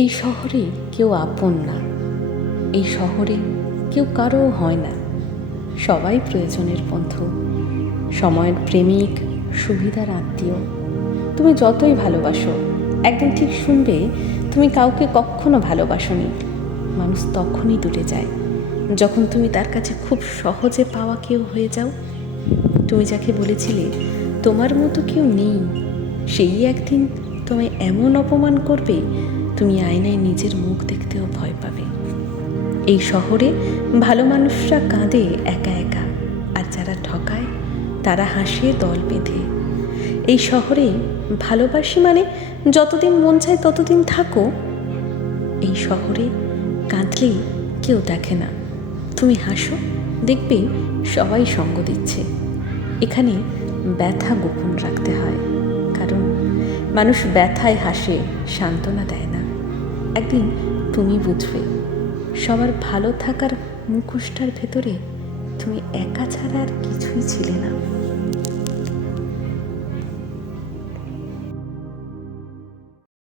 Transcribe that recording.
এই শহরে কেউ আপন না, এই শহরে কেউ কারো হয় না। সবাই প্রয়োজনের বন্ধু, সময়ের প্রেমিক, সুবিধার আত্মীয়। তুমি যতই ভালোবাসো, একদিন ঠিক শুনবে তুমি কাউকে কখনো ভালোবাসোনি। মানুষ তখনই দূরে যায় যখন তুমি তার কাছে খুব সহজে পাওয়া কেউ হয়ে যাও। তুমি যাকে বলেছিলে তোমার মতো কেউ নেই, সেই একদিন তোমায় এমন অপমান করবে তুমি আয়নায় নিজের মুখ দেখতেও ভয় পাবে। এই শহরে ভালো মানুষরা কাঁদে একা একা, আর যারা ঠকায় তারা হাসে দল বেঁধে। এই শহরে ভালোবাসি মানে যতদিন মন চায় ততদিন থাকো। এই শহরে কাঁদলেই কেউ দেখে না, তুমি হাসো, দেখবে সবাই সঙ্গ দিচ্ছে। এখানে ব্যথা গোপন রাখতে হয়, কারণ মানুষ ব্যথায় হাসে, সান্ত্বনা দেয় না। একদিন তুমি বুঝবে সবার ভালো থাকার মুখোশটার ভেতরে তুমি একা ছাড়া আর কিছুই ছিলে না।